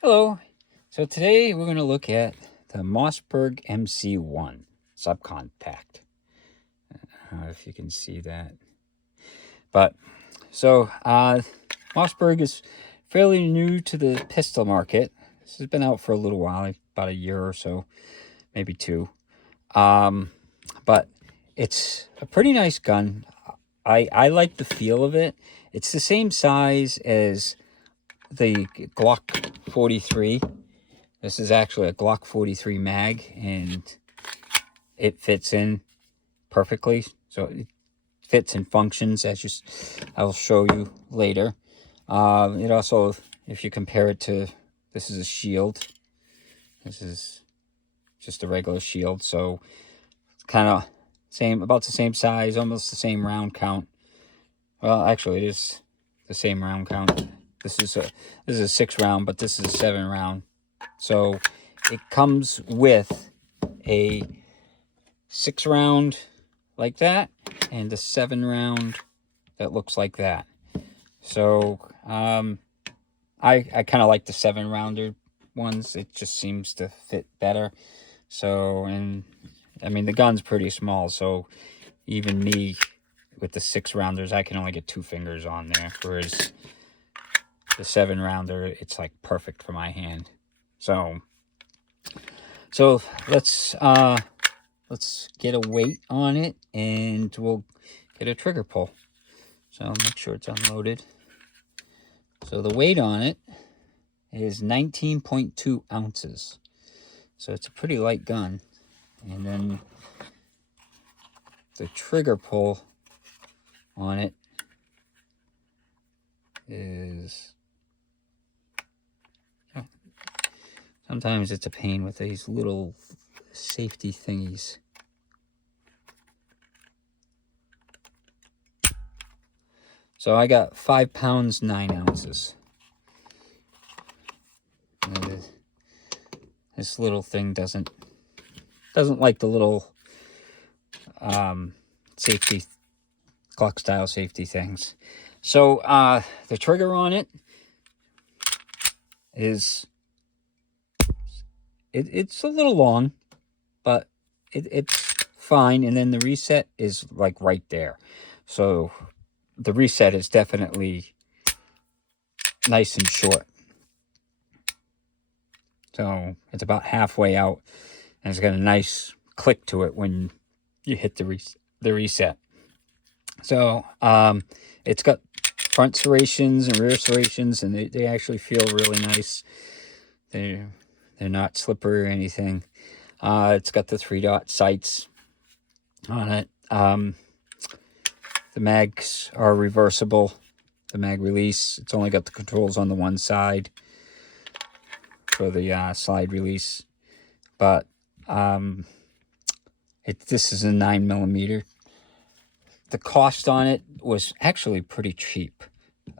Hello. So today we're going to look at the Mossberg MC1 subcompact. I don't know if you can see that. But so Mossberg is fairly new to the pistol market. This has been out for a little while, about a year or so, maybe two. But it's a pretty nice gun. I like the feel of it. It's the same size as the Glock 43. This is actually a Glock 43 mag, and it fits in perfectly. So it fits and functions, as I'll show you later. It also, if you compare it to, this is a shield. This is just a regular shield, so it's kind of about the same size, almost the same round count. Well, actually, it is the same round count. This is a 6 round, but this is a 7 round. So it comes with a 6 round like that and a 7 round that looks like that. So I kind of like the 7 rounder ones. It just seems to fit better. So, and I mean, the gun's pretty small, so even me with the 6 rounders, I can only get 2 fingers on there, whereas the 7 rounder, it's like perfect for my hand. So let's get a weight on it, and we'll get a trigger pull. So I'll make sure it's unloaded. So the weight on it is 19.2 ounces. So it's a pretty light gun. And then the trigger pull on it is... Sometimes it's a pain with these little safety thingies. So I got 5 pounds 9 ounces. This little thing doesn't like the little safety, Glock style safety things. So the trigger on it is, it's a little long, but it's fine. And then the reset is like right there. So the reset is definitely nice and short. So it's about halfway out, and it's got a nice click to it when you hit the reset. So it's got front serrations and rear serrations, and they actually feel really nice. They're not slippery or anything. It's got the 3-dot sights on it. The mags are reversible. The mag release, it's only got the controls on the one side for the slide release, but this is a 9mm. The cost on it was actually pretty cheap.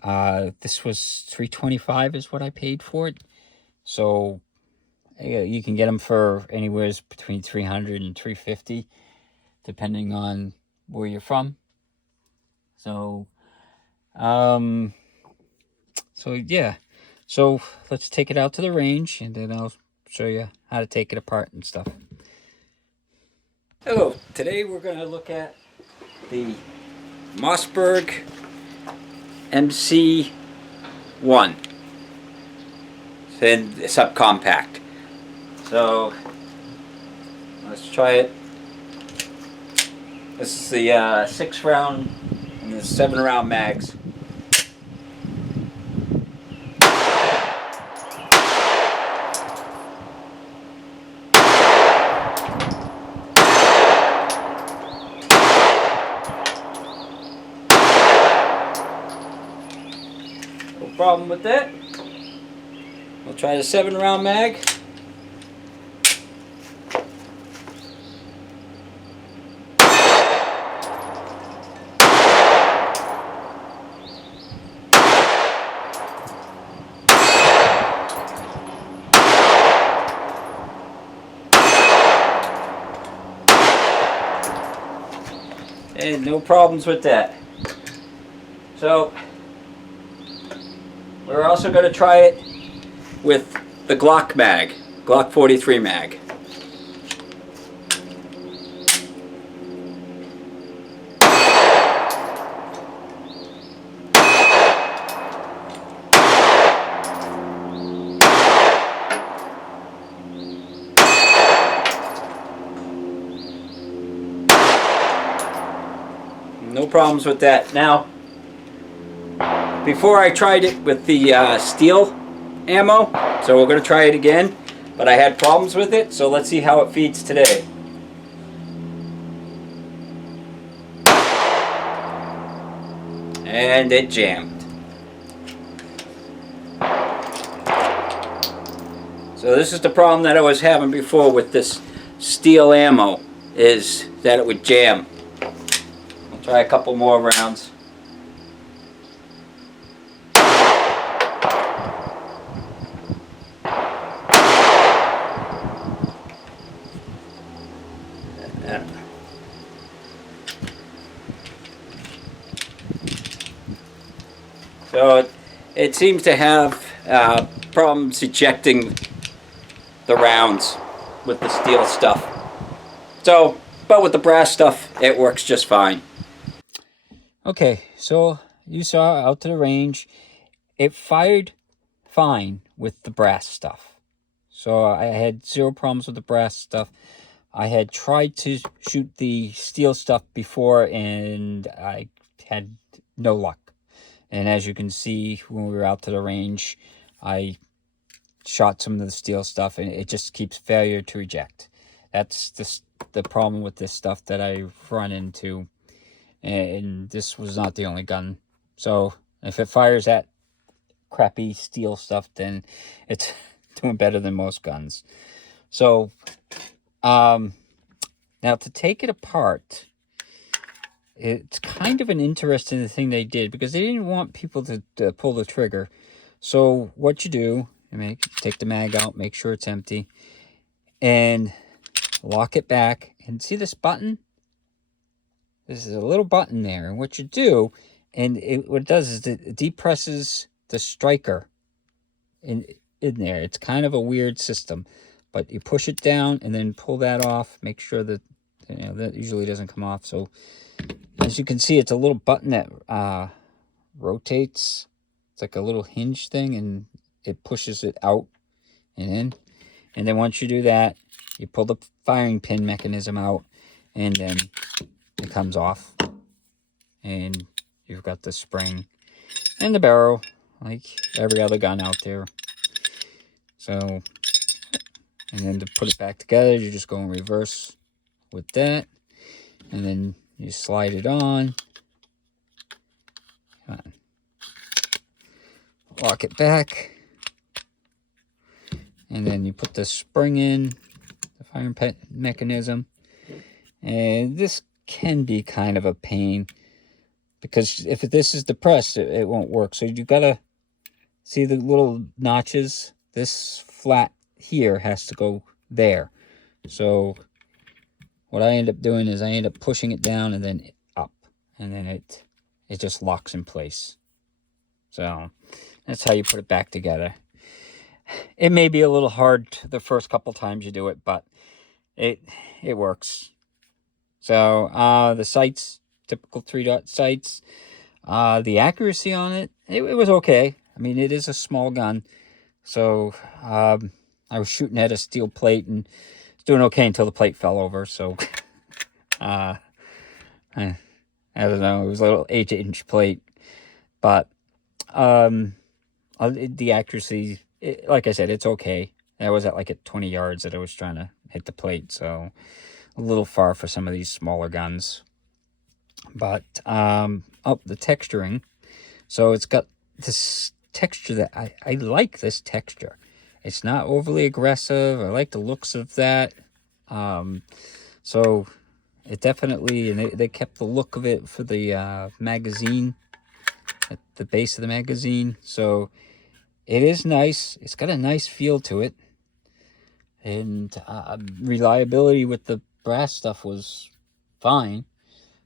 This was $325 is what I paid for it. So you can get them for anywhere between $300 and $350, depending on where you're from. So yeah. So let's take it out to the range, and then I'll show you how to take it apart and stuff. Hello. Today we're going to look at the Mossberg MC1 and subcompact. So let's try it. This is the 6 round and the 7 round mags. No problem with that. We'll try the 7 round mag. And no problems with that. So we're also going to try it with the Glock mag, Glock 43 mag. No problems with that. Now, before I tried it with the steel ammo, so we're going to try it again, but I had problems with it, so let's see how it feeds today. And it jammed. So this is the problem that I was having before with this steel ammo, is that it would jam. I'll try a couple more rounds. So it seems to have problems ejecting the rounds with the steel stuff. So, but with the brass stuff, it works just fine. Okay, so you saw out to the range, it fired fine with the brass stuff. So I had zero problems with the brass stuff. I had tried to shoot the steel stuff before and I had no luck. And as you can see, when we were out to the range, I shot some of the steel stuff and it just keeps failure to eject. That's the problem with this stuff that I've run into. And this was not the only gun. So if it fires that crappy steel stuff, then it's doing better than most guns. So now to take it apart, it's kind of an interesting thing they did, because they didn't want people to pull the trigger. So what you do, you take the mag out, make sure it's empty, and lock it back. And see this button? This is a little button there. And what you do, and what it does is it depresses the striker in there. It's kind of a weird system, but you push it down and then pull that off. Make sure that, that usually doesn't come off. So as you can see, it's a little button that rotates. It's like a little hinge thing, and it pushes it out and in. And then once you do that, you pull the firing pin mechanism out, and then it comes off. And you've got the spring and the barrel, like every other gun out there. So, and then to put it back together, you just go in reverse with that. And then you slide it on. Lock it back. And then you put the spring in, the firing pin mechanism. And this can be kind of a pain, because if this is depressed, it won't work. So you gotta see the little notches. This flat here has to go there. So what I end up doing is I end up pushing it down and then up, and then it just locks in place. So that's how you put it back together. It may be a little hard the first couple times you do it, but it works. So the sights, typical 3-dot sights. The accuracy on it, it was okay. I mean, it is a small gun. So I was shooting at a steel plate and it's doing okay until the plate fell over. So I don't know, it was a little 8-inch plate. But the accuracy, like I said, it's okay. I was at 20 yards that I was trying to hit the plate. So a little far for some of these smaller guns. But the texturing, so it's got this texture that I like. This texture, it's not overly aggressive. I like the looks of that. So it definitely, and they kept the look of it for the magazine, at the base of the magazine. So it is nice. It's got a nice feel to it, and reliability with the brass stuff was fine.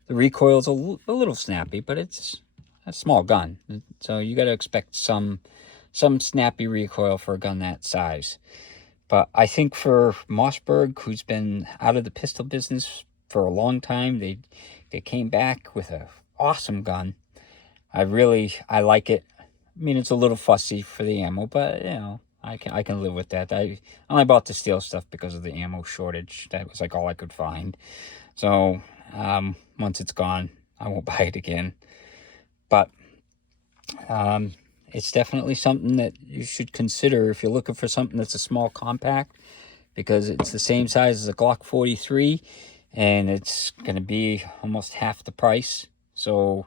The recoil's a little snappy, but it's a small gun, so you got to expect some some snappy recoil for a gun that size. But I think for Mossberg, who's been out of the pistol business for a long time, they came back with an awesome gun. I like it. I mean, it's a little fussy for the ammo, but, you know, I can live with that. I only bought the steel stuff because of the ammo shortage. That was like all I could find. So once it's gone, I won't buy it again. But it's definitely something that you should consider if you're looking for something that's a small compact, because it's the same size as a Glock 43 and it's going to be almost half the price. So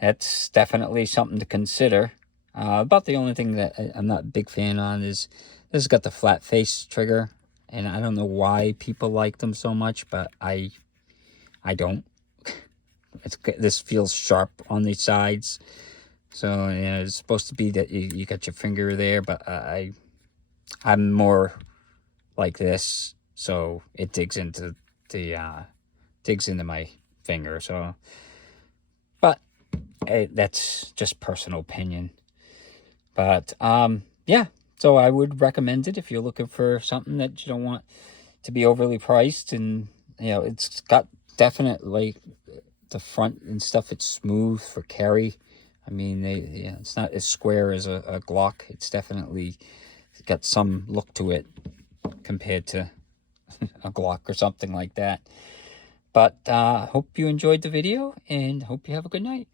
that's definitely something to consider. About the only thing that I'm not a big fan on is this has got the flat face trigger, and I don't know why people like them so much, but I don't. This feels sharp on the sides, so yeah, it's supposed to be that you got your finger there, but I'm more like this, so it digs into my finger. So, but that's just personal opinion. But yeah, so I would recommend it if you're looking for something that you don't want to be overly priced, and you know, it's got definitely the front and stuff. It's smooth for carry. I mean, it's not as square as a Glock. It's definitely got some look to it compared to a Glock or something like that. But hope you enjoyed the video, and hope you have a good night.